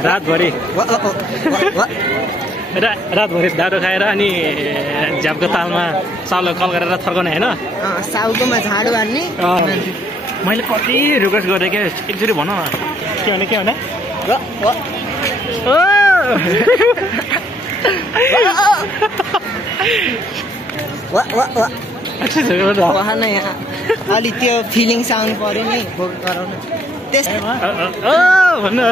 रातभरि रातभरि दारो खाएर अनि झ्यापको तालमा साउलो कल गरेर थर्काउने होइन साउकोमा झाडु हान्ने मैले कति रिक्वेस्ट गरेँ क्या एकचोटि भन न के भने अलि त्यो फिलिङ आउनु पर्यो नि गराउनु भन्नु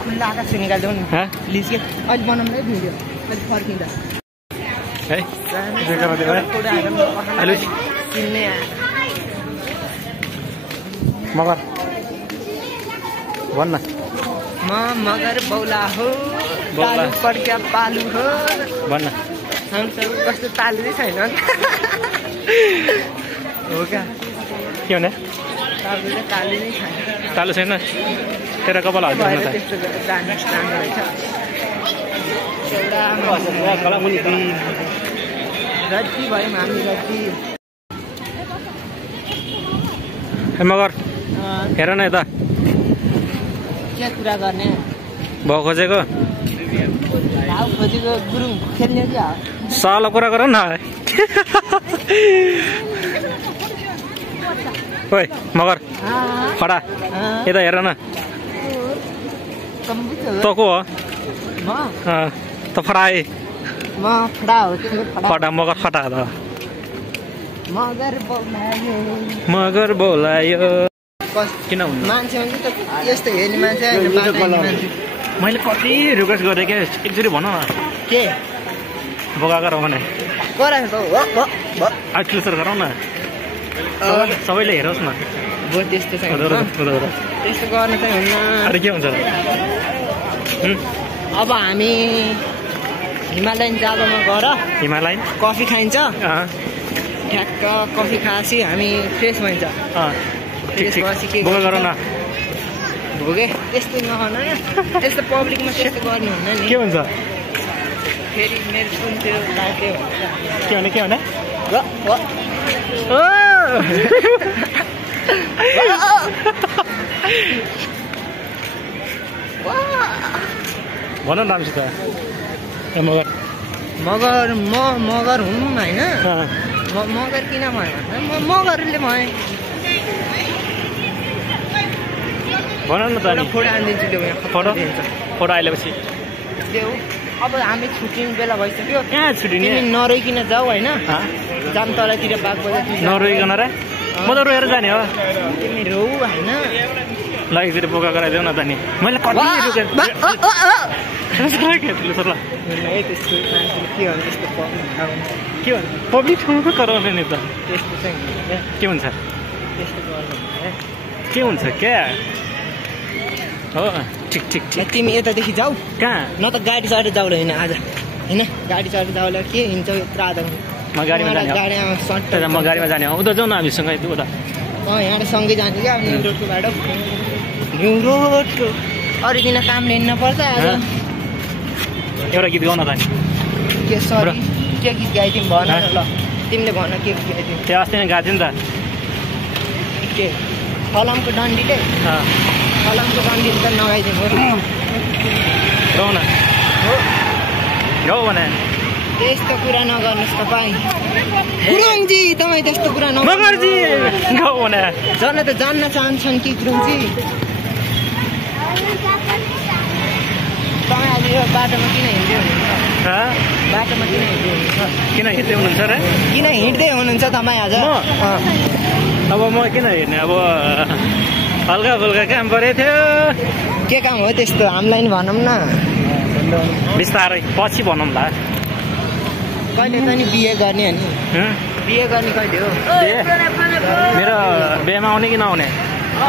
खुल्ला आकाश निकाल्छौ नि प्लिज के अहिले बनाउनु है भिडियो अहिले फर्किँदा मगर भन्न म मगर बौला हो तालु पड्क्या पालु हो भन्न हामीसँग कस्तो तालु नै छैन हो क्या के भने तालु नै छैन तालु छैन तेरो कपाल हाल्छ रड्डी भयौँ हामी रड्डी मगर हेर न यता के कुरा गर्ने भाउ खोजेको भाउ खोजेको गुरुङ खेल्ने क्या सालो कुरा गर न ओइ मगर फडा यता हेर न त को हो त फडाए म फडा हो फडा मगर फटा त मगर बोलायो किन हुनु मान्छे त यस्तो हेर्ने मान्छे मैले कति रिक्वेस्ट गरेँ क्या एकचोटि भन न के बोकाएको रह भने आर्टिफिसियल गराउ न सबैले हेरोस् न त्यस्तो त्यस्तो गर्नु चाहिँ हुन्न अरे के हुन्छ अब हामी हिमालयन जाबामा गएर हिमालयन कफी खाइन्छ ठ्याक्क कफी खाएपछि हामी फ्रेस भइन्छ गरौँ न भोगे त्यस्तो नहुन त्यस्तो पब्लिकमा त्यस्तो गर्नुहुन्न नि के हुन्छ फेरि मेरो सुन त्यो लाग्यो के भने भन न रामसित मगर मगर हुँ होइन मगर किन भयो भन्दा मगरले भएँ भन न त फोटो आनिदिन्छु त्यो फोटो आइलेपछि त्यो अब हामी छुट्टिने बेला भइसक्यो कहाँ छुट्टिने नरोइकन जाऊ होइन जाम तलतिर बाघ बजार नरोइकन र म त रोएर जाने हो तिमी रौ होइन ल एकचोटि बोका गराइदेऊ न त नि मैले कति के भन्छ पब्लिक ठाउँमा कराउने नि त त्यस्तो चाहिँ के हुन्छ त्यस्तो गर्नु के हुन्छ क्या हो ठिक तिमी यतादेखि जाऊ कहाँ न त गाडी चढेर जाऊ होइन आज होइन गाडी चढेर जाऊला के हिँड्छ यत्र आधा म गाडीमा जाने हो उता जाउँ न हामीसँग उता यहाँबाट सँगै जाने क्या न्यु रोडको बाटो न्यु रोडको अरू दिन कामले हिँड्न पर्छ आज एउटा गीत गाउन त नि के सरी के गीत गाइदिउँ भन ल तिमीले भन के गीत गाइदिउँ त्यो अस्ति नै गाएको थियो नि त के फलामको डन्डीले फलामको डन्डीले त नगाइदिउँ गाउन गाउ भने त्यस्तो कुरा नगर्नुहोस् तपाईँ गुरुङजी तपाईँ त्यस्तो कुरा मगरजी गाउ भने जन त जान्न चाहन्छन् कि गुरुङजी तपाईँ अहिले यो बाटोमा किन हिँड्दै हुनुहुन्छ बाटोमा किन हिँड्दै हुनुहुन्छ किन हिँड्दै हुनुहुन्छ र किन हिँड्दै हुनुहुन्छ तपाईँ आज अब म किन हिँड्ने अब हल्का फुल्का काम परेको थियो के काम हो त्यस्तो हामीलाई नि भनौँ न बिस्तारै पछि भनौँला कहिले पनि बिहे गर्ने हो नि बिहे गर्ने कहिले हो मेरो बिहेमा आउने कि नआउने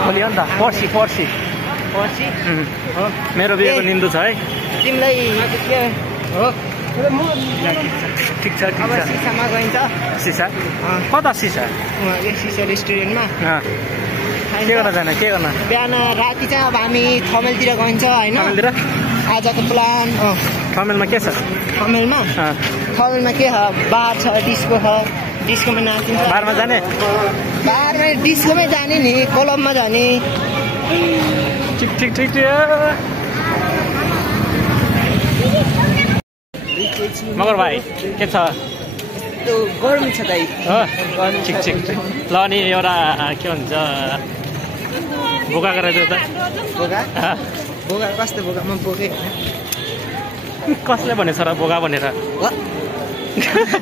भोलि हो नि त पर्सि मेरो बिहेको निम्तो छ है तिमीलाई के हो ठिक छ सिसामा गइन्छ सिसा कता सिसा सिसा रेस्टुरेन्टमा के गर्न जाने के गर्न बिहान राति चाहिँ अब हामी थमेलतिर गइन्छ होइन आजको प्लान ठमेलमा के छ? ठमेलमा के छ? बार छ, डिस्को छ, डिस्कोमा नाचिन्छ। बारमा जाने? बारमा डिस्कोमै जाने नि, क्लबमा जाने। ठिक ठिक ठिक मगर भाइ के छ? त्यो गर्मी छ दाइ। ठिक ठिक ल अनि एउटा के भन्छ बोका गरेर देऊ त। बोका बोका कस्तो बोका? म बोकै कसले भनेछ र बोका भनेर?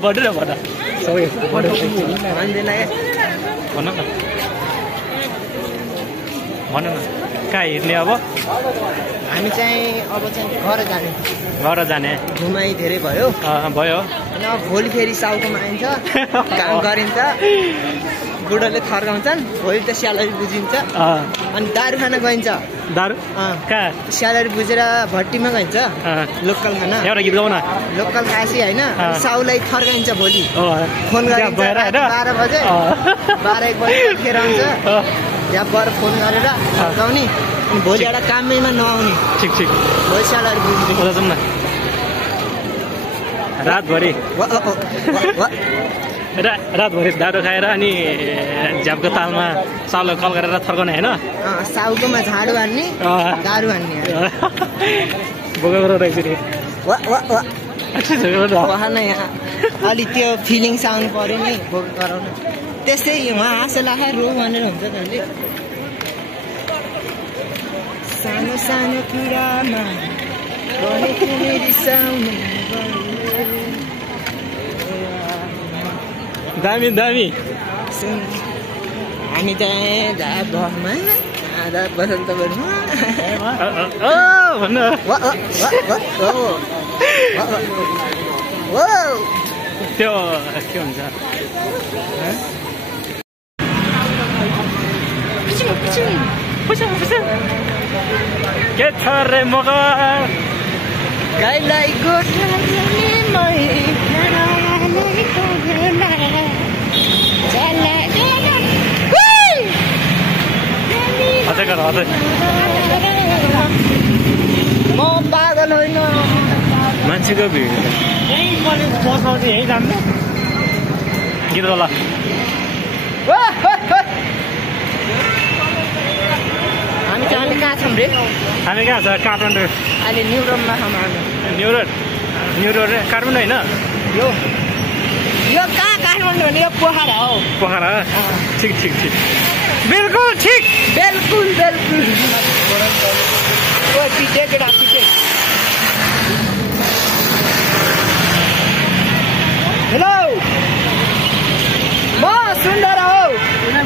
भन्नु न भन भन्दैन भन न भन न कहाँ हिँड्ने अब? हामी चाहिँ अब चाहिँ घर जाने। घुमाइ धेरै भयो भयो होइन। अब भोलि फेरि साउकोमा आइन्छ, काम गरिन्छ, बुढोले थर्काउँछन्, भोलि त स्यालेरी बुझिन्छ अनि दारू खान गइन्छ। दारू कहाँ? स्यालेरी बुझेर भट्टीमा गइन्छ, लोकल खाना। एउटा गीत गाउँ न। लोकल खासी होइन, साउलाई थर्काइन्छ भोलि। फोन गरिन्छ 12 बजे, 12-1 बजे खेर आउँछ, यहाँ बर फोन गरेर थर्काउने अनि भोलि एउटा कामैमा नआउने। ठिक ठिक भोलि स्यालेरी बुझ्नु जाउँ न। रातभरि रातभरि दारू खाएर अनि झ्यापको तालमा साउलाई कल गरेर थर्काउने होइन? साउकोमा झाडु हान्ने, दारू हान्ने। बोका गरेर रहेछ नि अलि त्यो फिलिङ्स आउनु पर्यो नि बोका गराउनु। त्यसै उहाँ हाँसो लाखा रो भनेर हुन्छ त। सानो सानो कुरामा दामी दामी। हामी चाहिँ घरमा आधा बसन्तपुरमा भन्नु त्यो के हुन्छ? के छ रे मगर? गाईलाई म पागल होइन। मान्छेको भिड यहीँ बसाउँछ, यहीँ जान्छ गीत होला। हामी चाहिँ अहिले कहाँ छौँ रे? हामी कहाँ छ? काठमाडौँ। अहिले न्यु रोडमा छौँ हामी। न्यु रोड काठमाडौँ होइन? यो कहाँ काठमाडौँ भने यो पोखरा हो। पोखरा? ठिक ठिक ठिक बिल्कुल ठिक बिल्कुल बिल्कुल। पिटे केटा पिटे। हेलो म सुन्दर हो।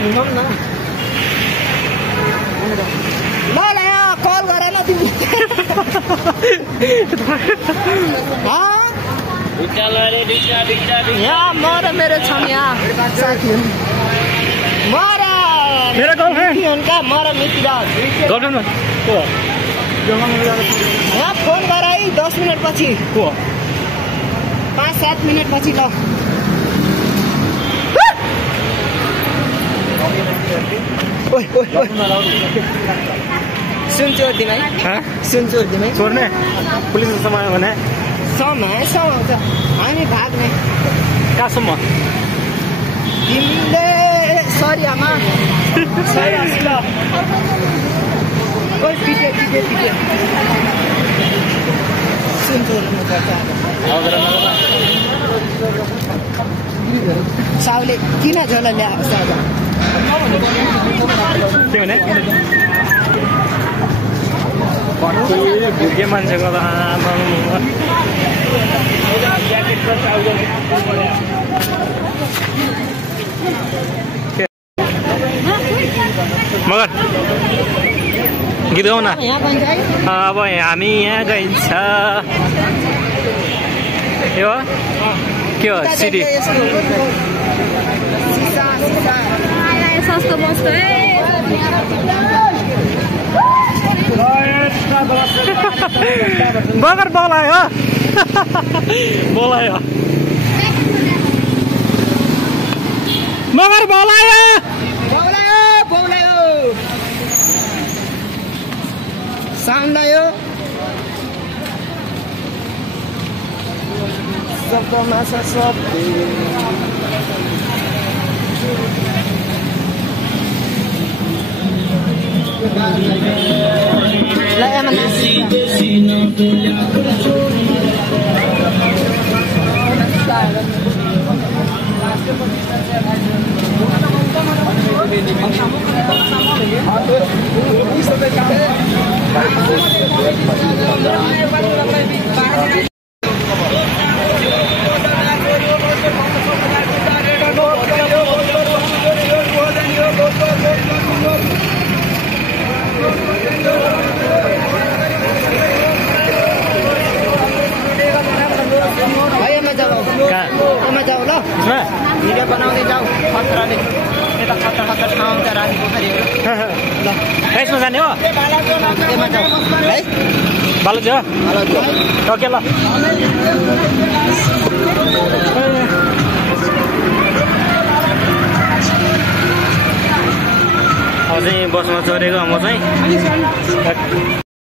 घुमाउँ न ल यहाँ कल गर न तिमी। यहाँ म र मेरो छौँ यहाँ साथीहरू। म र मेरो गर्लफ्रेन्ड उनका म र मित्रराज। गर्लफ्रेन्ड यहाँ फोन गर है 10 मिनट पछि। 5-7 मिनट पछि ल। सुन चोर दिमाई। सुन चोर दिमाई छोड्ने पुलिस समय भने समय आउँछ हामी भाग्ने। कहाँसम्म? तिमीले सरी आमा सरी ल। पिटे पिटे पिटे सुन चोर साउले किन झोला ल्याएको साउला? के भने भुर्के मान्छेको मगर गीत गाउँ न। अब हामी यहाँ गइन्छ। यो के हो? सिडी सस्तो मस्तो मगर बोलायो बोलायो मगर बोलायो साउन्ड आयो तमासा सब ल जाऊ ल भिडियो बनाउँदै जाऊ खतराले यता खतर खतर ठाउँ आउँछ रानी पोखरीहरू ल यसमा जाने हो त्यहाँ जाऊ है बालुजी हो ओके ल अब चाहिँ बसमा चढेको म चाहिँ